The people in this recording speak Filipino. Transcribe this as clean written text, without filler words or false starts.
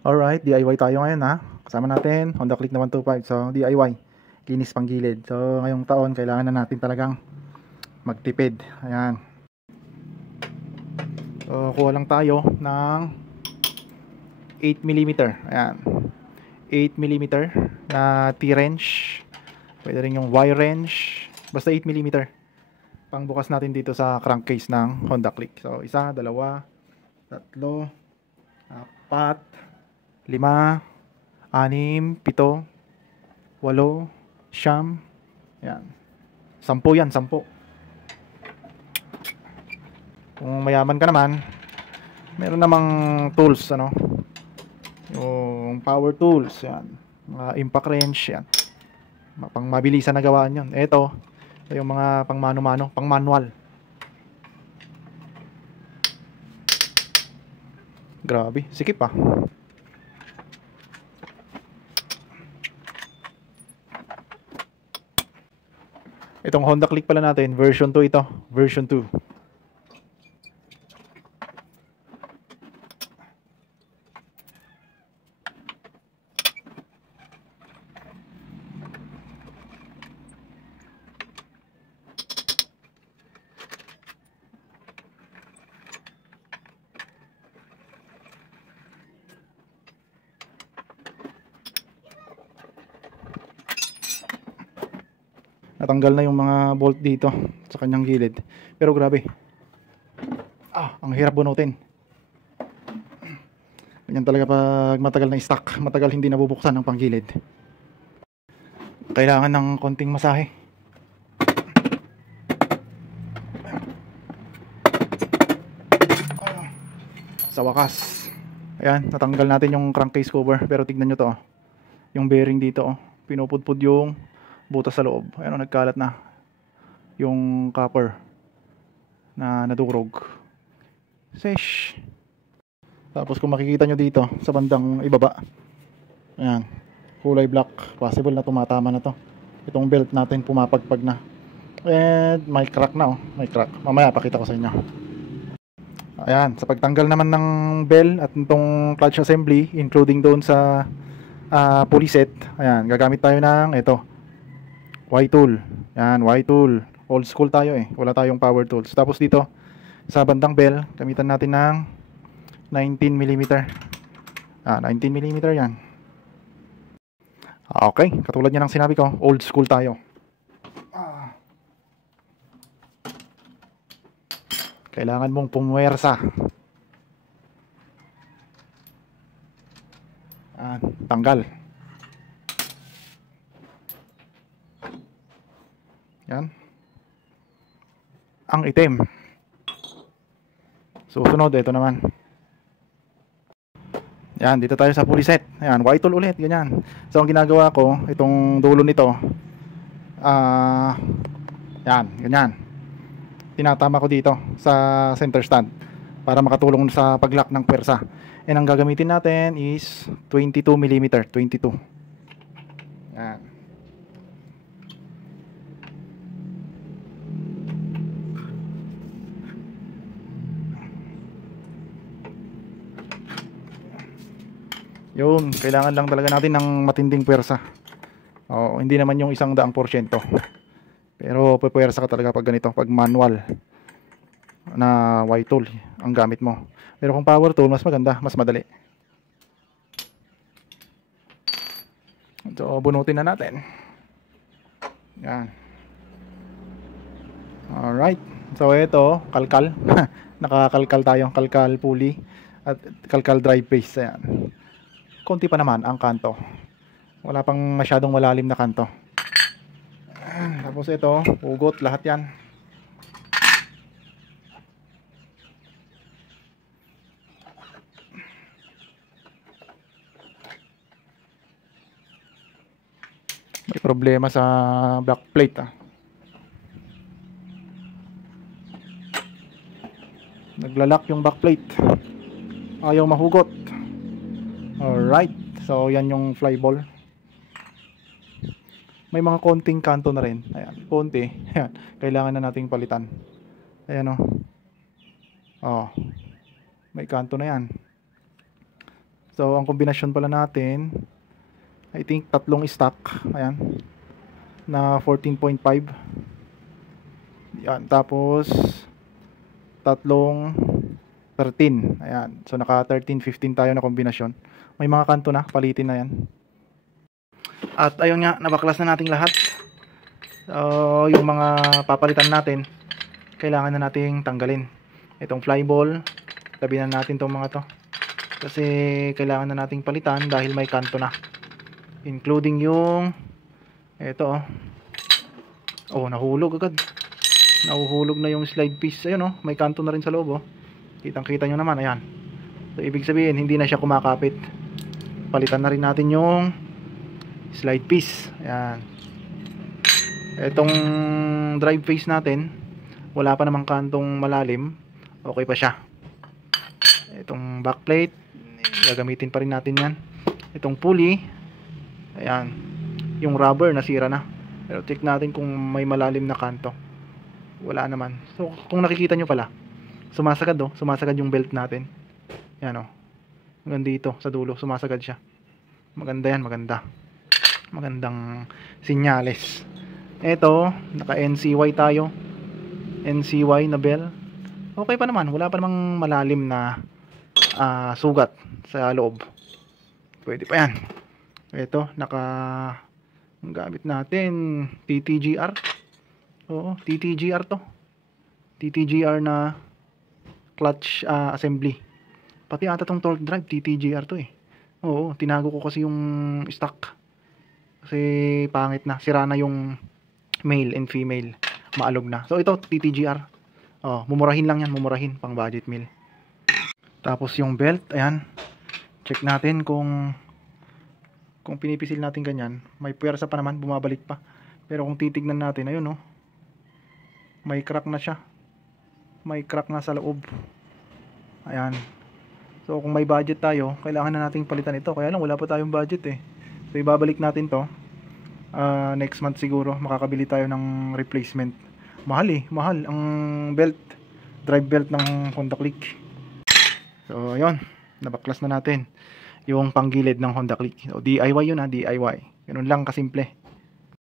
Alright, DIY tayo ngayon ha. Kasama natin Honda Click na 125. So, DIY. Linis pang gilid. So, ngayong taon, kailangan na natin talagang magtipid. Ayan. So, kuha lang tayo ng 8mm. Ayan. 8mm na T-wrench. Pwede rin yung Y-wrench. Basta 8mm. Pangbukas natin dito sa crankcase ng Honda Click. So, 1, 2, 3, 4, 5, 6, 7, 8, 9, 10, 11, 12. Yan. 10 yan, 10. Kung mayaman ka naman, meron namang tools, ano? Yung power tools, yan. Mga impact wrench, yan. Pang mabilisan na gawaan yun. Ito yung mga pang mano-mano, pang manual. Grabe, sikip ah. Itong Honda Click pala natin, version 2 ito. Version 2. Natanggal na yung mga bolt dito sa kanyang gilid. Pero grabe. Ang hirap bunutin. Ganyan talaga pag matagal na stock, matagal hindi nabubuksan ang panggilid. Kailangan ng konting masahe. Sa wakas. Ayan, natanggal natin yung crankcase cover. Pero tignan nyo to. Yung bearing dito. Pinupudpud yung butas sa loob. Ayan, nagkalat na yung copper na nadurog. Sesh. Tapos kung makikita nyo dito sa bandang ibaba, ayan, kulay black. Possible na tumatama na to. Itong belt natin pumapagpag na. And may crack na, may crack. Mamaya pakita ko sa inyo. Ayan, sa pagtanggal naman ng bell at itong clutch assembly, including doon sa pulley set, ayan, gagamit tayo ng ito, Y-tool. Yan, Y-tool. Old school tayo eh. Wala tayong power tools. Tapos dito, sa bandang bell, gamitan natin ng 19mm. 19mm yan. Okay, katulad niya ng sinabi ko, old school tayo. Kailangan mong pumwersa. Tanggal. Yan. Ang itim. Susunod, ito naman. Yan, dito tayo sa pulley set. Yan, Y-tool ulit, ganyan. So, ang ginagawa ko, itong dulo nito, yan, ganyan. Tinatama ko dito sa center stand para makatulong sa pag-lock ng pwersa. And ang gagamitin natin is 22mm, 22. Yan. Yun, kailangan lang talaga natin ng matinding pwersa. Hindi naman yung 100%. Pero pwersa ka talaga pag ganito, pag manual na Y-tool ang gamit mo. Pero kung power tool, mas maganda, mas madali. So, bunutin na natin. Yan. Alright. So, ito, kalkal. Nakakalkal tayo, kalkal pulley at kalkal drive base. Ayan. Konti pa naman ang kanto. Wala pang masyadong malalim na kanto. Tapos ito, ugot lahat yan. May problema sa back plate Naglalak yung back plate. Ayaw mahugot. Alright. So yan yung fly ball. May mga konting kanto na rin. Ayan, konti. Ayan, kailangan na nating palitan. Ayan may kanto na yan. So ang kombinasyon pala natin, I think tatlong stock, ayan, na 14.5. Yan, tapos tatlong 13. Ayan. So naka 13, 15 tayo na kombinasyon. May mga kanto na, palitin na yan. At ayun nga, nabaklas na nating lahat. Yung mga papalitan natin, kailangan na nating tanggalin. Itong flyball, tabi na natin tong mga to. Kasi kailangan na nating palitan dahil may kanto na. Including yung ito nahulog agad. Nahuhulog na yung slide piece. Ayun may kanto na rin sa loob Kitang-kita nyo naman, ayan. So ibig sabihin, hindi na siya kumakapit. Palitan na rin natin yung slide piece. Ayan. Itong drive face natin, wala pa namang kantong malalim. Okay pa siya. Itong backplate, gagamitin pa rin natin yan. Itong pulley, ayan, yung rubber nasira na. Pero check natin kung may malalim na kanto. Wala naman. So kung nakikita nyo pala, sumasagad sumasagad yung belt natin. Yan hanggang dito sa dulo, sumasagad siya. Maganda yan, maganda. Magandang sinyales. Ito, naka NCY tayo. NCY na bell. Okay pa naman, wala pa namang malalim na sugat sa loob. Pwede pa yan. Ito, ang gamit natin TTGR. Oo, TTGR to. TTGR na clutch assembly. Pati ata tong torque drive TTGR to Oo, tinago ko kasi yung stock. Kasi pangit na, sira na yung male and female. Maalog na. So ito TTGR. Mumurahin lang yan, mumurahin pang budget meal. Tapos yung belt, ayan. Check natin kung pinipisil natin ganyan, may puwersa pa naman, bumabalik pa. Pero kung titignan natin, ayun may crack na siya. May crack na sa loob. Ayan. So kung may budget tayo, kailangan na nating palitan ito. Kaya lang wala pa tayong budget So ibabalik natin to. Next month siguro makakabili tayo ng replacement. Mahal mahal ang belt, drive belt ng Honda Click. So ayun, nabaklas na natin yung panggilid ng Honda Click. So DIY yun DIY. Ganun lang kasimple.